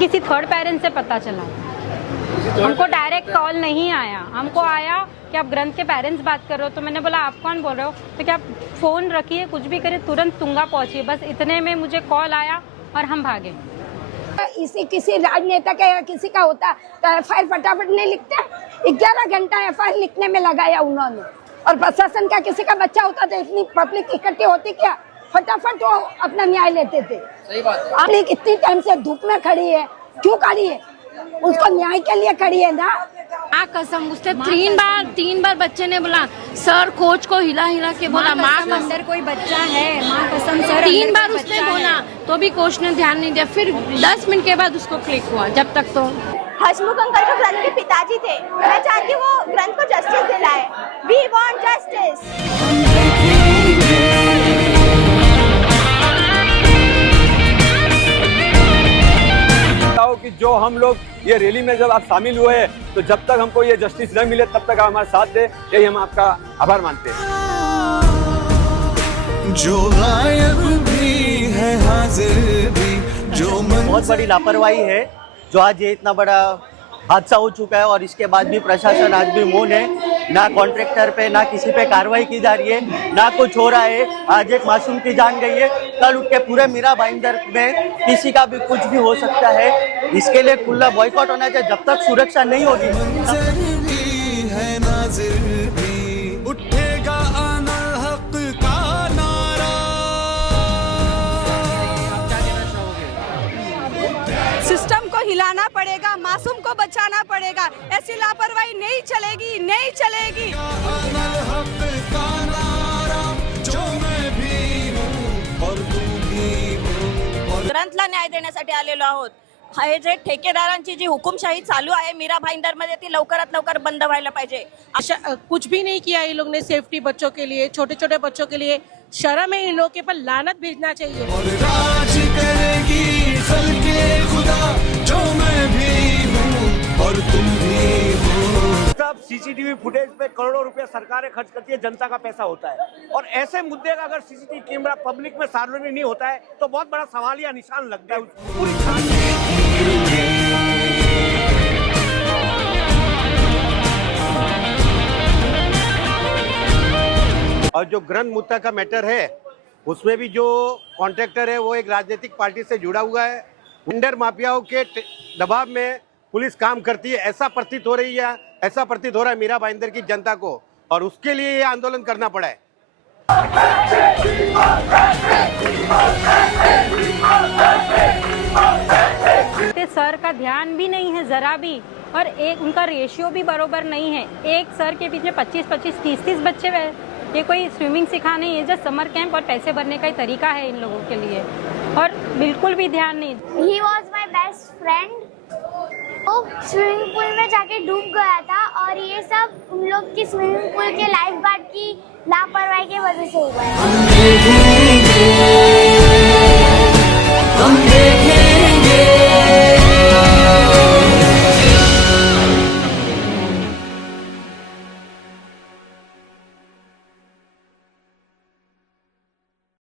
किसी third parent से पता चला, हमको डायरेक्ट कॉल नहीं आया। हमको आया कि आप ग्रंथ के पेरेंट्स बात कर रहे हो, तो मैंने बोला आप कौन बोल रहे हो, तो क्या आप फ़ोन रखिए, कुछ भी करिए, तुरंत तुंगा पहुंचिए। बस इतने में मुझे कॉल आया और हम भागे। इसी किसी राजनेता का या किसी का होता तो एफआईआर फटाफट नहीं लिखते। 11 घंटा एफआईआर लिखने में लगाया उन्होंने। और प्रशासन का किसी का बच्चा होता तो इतनी पब्लिक इकट्ठी होती क्या, फटाफट वो अपना न्याय लेते थे। सही बात है। पब्लिक इतनी टाइम से धूप में खड़ी है, क्यों खड़ी है? उसको न्याय के लिए खड़ी है ना। कसम उसने तीन बार बच्चे ने बोला सर, कोच को हिला हिला के बोला माँ कसम अंदर कोई बच्चा है, माँ कसम सर, 3 बार उसने बोला तो भी कोच ने ध्यान नहीं दिया। फिर 10 मिनट के बाद उसको क्लिक हुआ। जब तक तो हसमुख अंकल जो ग्रंथ के पिताजी थे, मैं चाहती हूँ वो ग्रंथ को जस्टिस दिलाए। We want justice. कि जो हम लोग ये रैली में जब आप शामिल हुए हैं, तो जब तक हमको ये जस्टिस न मिले तब तक आप हमारे साथ दे, यही हम आपका आभार मानते हैं। जो गायब भी है हाजिर भी, जो बहुत बड़ी लापरवाही है जो आज ये इतना बड़ा हादसा हो चुका है, और इसके बाद भी प्रशासन आज भी मौन है। ना कॉन्ट्रैक्टर पे ना किसी पे कार्रवाई की जा रही है, ना कुछ हो रहा है। आज एक मासूम की जान गई है, कल उठ के पूरे मीरा भाईंदर में किसी का भी कुछ भी हो सकता है। इसके लिए खुला बॉयकॉट होना चाहिए। जब तक सुरक्षा नहीं होगी उठेगा अनल हक का नारा। सिस्टम को हिलाना पड़ेगा, मासूम को बचाना पड़ेगा। ऐसी लापरवाही नहीं चलेगी, नहीं चलेगी। अनल हक का नारा, जो मैं भी हूँ और तू भी हो। ग्रंथला न्याय देण्यासाठी आलेलो आहोत। हे जे ठेकेदारांची जी हुकुमशाही चालू आहे मीरा भाईंदर मध्ये, ती लवकरात लवकर बंद व्हायला पाहिजे। कुछ भी नहीं किया ये लोग ने सेफ्टी बच्चों के लिए, छोटे छोटे बच्चों के लिए। शर्म है इन लोगों के, पर लानत भेजना चाहिए। और राज करेगी खल्के खुदा, जो मैं भी हूँ और तुम भी हो। सब सीसीटीवी फुटेज पे करोड़ों रुपए सरकारें खर्च करती है, जनता का पैसा होता है। और ऐसे मुद्दे का अगर सीसीटीवी कैमरा पब्लिक में सार्वजनिक नहीं होता है तो बहुत बड़ा सवाल या निशान लगता है। और जो ग्रंथ मुद्दा का मैटर है, उसमें भी जो कॉन्ट्रैक्टर है वो एक राजनीतिक पार्टी से जुड़ा हुआ है। टेंडर माफियाओं के दबाव में पुलिस काम करती है, ऐसा प्रतीत हो रहा है मीरा भाईंदर की जनता को, और उसके लिए ये आंदोलन करना पड़ा है। सर का ध्यान भी नहीं है जरा भी, और एक उनका रेशियो भी बरोबर नहीं है। एक सर के पीछे 25-25, 30-30 बच्चे हैं। ये कोई स्विमिंग सिखाने, ये जो समर कैंप और पैसे भरने का ही तरीका है इन लोगों के लिए, और बिल्कुल भी ध्यान नहीं। He was my best friend. वो स्विमिंग पूल में जाके डूब गया था, और ये सब उन लोग की स्विमिंग पूल के लाइफ गार्ड की लापरवाही की वजह से हुआ है।